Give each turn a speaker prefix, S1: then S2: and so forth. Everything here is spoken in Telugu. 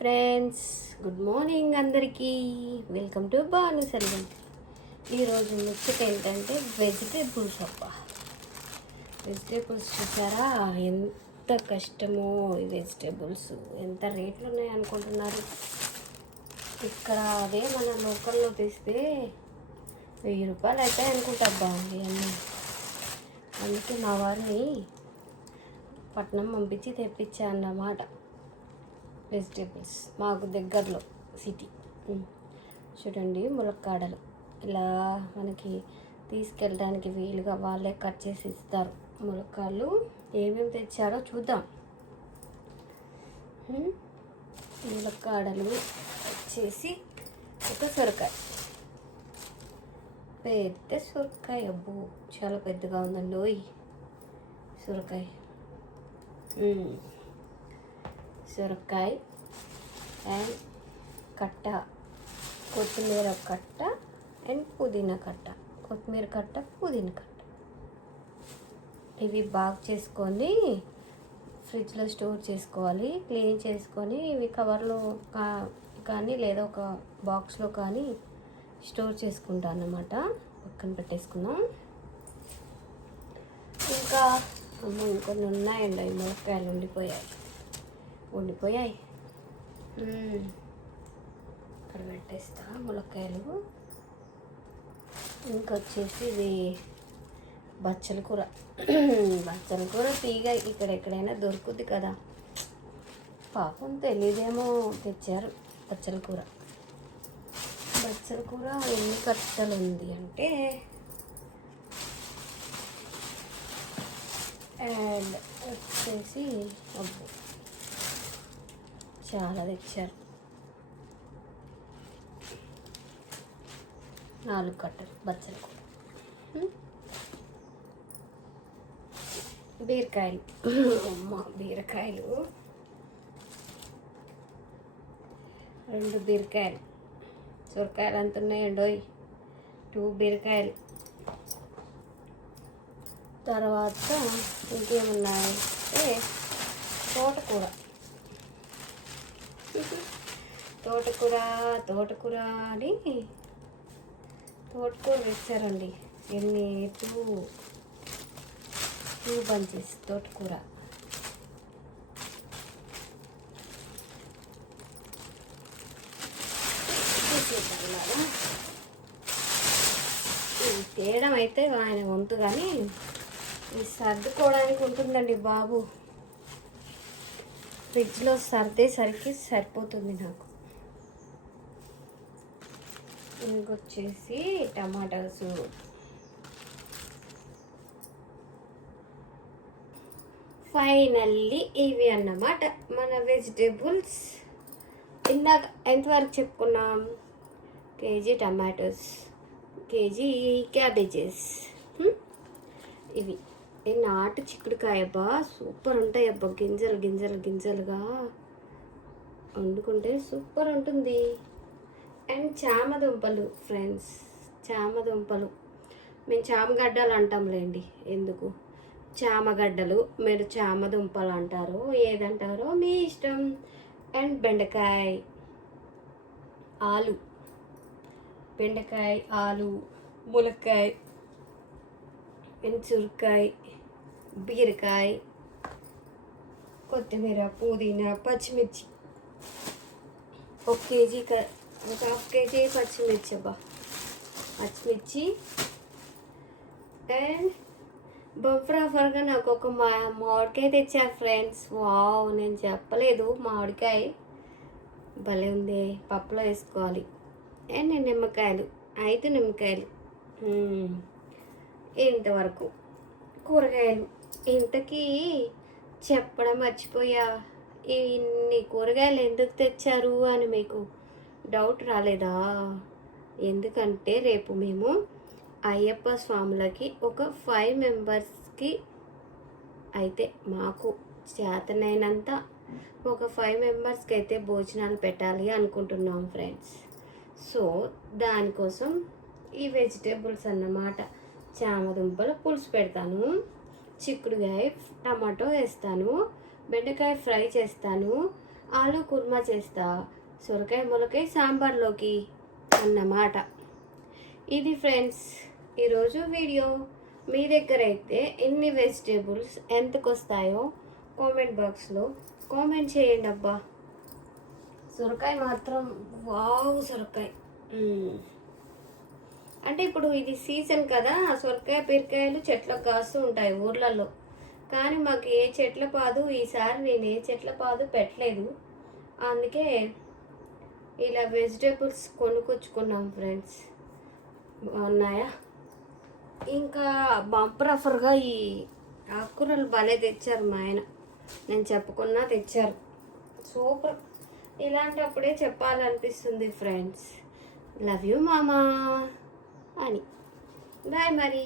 S1: ఫ్రెండ్స్. గుడ్ మార్నింగ్ అందరికీ. వెల్కమ్ టు బాను సెల్వం ఈరోజు ముచ్చట ఏంటంటే వెజిటేబుల్స్ అబ్బా వెజిటేబుల్స్ చూసారా? ఎంత కష్టమో ఈ వెజిటేబుల్స్ ఎంత రేట్లు ఉన్నాయి అనుకుంటున్నారు? ఇక్కడ అదే మన లోకల్లో తెస్తే వెయ్యి రూపాయలు అవుతాయి అనుకుంటా. అబ్బా ఇవన్నీ అందుకే మా వారిని పట్నం పంపించి తెప్పించా అన్నమాట. వెజిటేబుల్స్ మాకు దగ్గరలో సిటీ. చూడండి ములక్కాడలు. ఇలా మనకి తీసుకెళ్ళడానికి వీలుగా వాళ్ళే కట్ చేసి ఇస్తారు ములక్కాడలు. ఏమేమి తెచ్చారో చూద్దాం. ములక్కాడలు వచ్చేసి ఒక సొరకాయ. పెద్ద సొరకాయ అబ్బో! చాలా పెద్దగా ఉందండి ఓయ్! సొరకాయ. సొరకాయ అండ్ కట్ట కొత్తిమీర కట్ట అండ్ పుదీనా కట్ట. కొత్తిమీర కట్ట పుదీనా కట్ట. ఇవి బాగా చేసుకొని ఫ్రిడ్జ్లో స్టోర్ చేసుకోవాలి. క్లీన్ చేసుకొని ఇవి కవర్లో కా- కానీ లేదా ఒక బాక్స్లో కానీ స్టోర్ చేసుకుంటాను అన్నమాట. పక్కన పెట్టేసుకుందాం. ఇంకా అమ్మ ఇంకొన్ని ఉన్నాయండి. అవి ములక్కాయలు ఉండిపోయాయి. ఉండిపోయాయి. ఇక్కడ పెట్టేస్తా ములక్కాయలు. ఇంకొచ్చేసి ఇది బచ్చల కూర. బచ్చల కూర తీగ ఇక్కడ ఎక్కడైనా దొరుకుద్ది కదా. పాపం తెలియదేమో తెచ్చారు బచ్చల కూర. బచ్చల కూర ఎన్ని కట్టలు ఉంది అంటే అండ్ వచ్చేసి అబ్బో. చాలా తెచ్చారు. నాలుగు కట్టలు బచ్చల కూర. బీరకాయలు. అమ్మ బీరకాయలు. రెండు బీరకాయలు. సొరకాయలు అంత ఉన్నాయండి టూ బీరకాయలు. తర్వాత ఇంకేమున్నాయి అంటే తోటకూర. తోటకూర తోటకూర అని తోటకూర వేస్తారండి ఎన్ని టూ టూ బంచెస్ తోటకూర. తేడం అయితే ఆయన వంతు కానీ ఇది సర్దుకోవడానికి ఉంటుందండి బాబు. ఫ్రిడ్జ్లో సర్దేసరికి సరిపోతుంది నాకు. ఇంకొచ్చేసి టమాటాస్ ఫైనల్లీ ఇవి అన్నమాట మన వెజిటేబుల్స్. ఇందాక ఎంతవరకు చెప్పుకున్నాం? KG tomatoes KG cabbages. ఇవి. ఈ నాటు చిక్కుడుకాయ అబ్బా. సూపర్ ఉంటాయి అబ్బా. గింజలు గింజలు గింజలుగా వండుకుంటే సూపర్ ఉంటుంది. అండ్ చామదుంపలు ఫ్రెండ్స్ చామదుంపలు. మేము చామగడ్డలు అంటాంలేండి. ఎందుకు? చామగడ్డలు మీరు చామదుంపలు అంటారు ఏదంటారో మీ ఇష్టం. అండ్ బెండకాయ ఆలు. బెండకాయ ఆలు ములక్కాయ చురకాయ బీరకాయ కొత్తిమీర పుదీనా పచ్చిమిర్చి. ఒక కేజీ క- ఒక హాఫ్ కేజీ పచ్చిమిర్చి అబ్బా. పచ్చిమిర్చి. అండ్ బంపర్ ఆఫర్గా నాకు ఒక మా మామిడికాయ తెచ్చారు ఫ్రెండ్స్. వావ్ నేను చెప్పలేదు మామిడికాయ. భలే ఉంది పప్పులో వేసుకోవాలి. అండ్ నిమ్మకాయలు ఐదు నిమ్మకాయలు. ఇంతవరకు కూరగాయలు. ఇంతకీ చెప్పడం మర్చిపోయా. ఇన్ని కూరగాయలు ఎందుకు తెచ్చారు అని మీకు డౌట్ రాలేదా? ఎందుకంటే రేపు మేము అయ్యప్ప స్వాములకి ఒక ఫైవ్ మెంబర్స్కి అయితే మాకు చేతనైనంత ఒక ఫైవ్ మెంబర్స్కి అయితే భోజనాలు పెట్టాలి అనుకుంటున్నాం ఫ్రెండ్స్. సో దానికోసం ఈ వెజిటేబుల్స్ అన్నమాట. చామదుంపలు పులుసు పెడతాను. చిక్కుడుకాయ టమాటో వేస్తాను బెండకాయ ఫ్రై చేస్తాను ఆలు కుర్మా చేస్తా సొరకాయ ములకాయ సాంబార్లోకి అన్నమాట. ఇది ఫ్రెండ్స్ ఈరోజు వీడియో. మీ దగ్గర అయితే ఎన్ని వెజిటేబుల్స్ ఎంతకు వస్తాయో కామెంట్ బాక్స్లో కామెంట్ చేయండి అబ్బా. సొరకాయ మాత్రం వావ్ సొరకాయ. అంటే ఇప్పుడు ఇది సీజన్ కదా సొరకాయ బీరకాయలు చెట్లకు కాస్తూ ఉంటాయి ఊర్లలో. కానీ మాకు ఏ చెట్ల పాదు ఈసారి నేను ఏ చెట్ల పాదు పెట్టలేదు. అందుకే ఇలా వెజిటేబుల్స్ కొనుక్కొచ్చుకున్నాం ఫ్రెండ్స్. బాగున్నాయా? ఇంకా బంపర్ ఆఫర్గా ఈ ఆకుకూరలు భలే తెచ్చారు మా ఆయన. నేను చెప్పుకున్నా తెచ్చారు. సూపర్. ఇలాంటప్పుడే చెప్పాలనిపిస్తుంది ఫ్రెండ్స్. లవ్ యూ మామా. అని. బాయ్ మరి.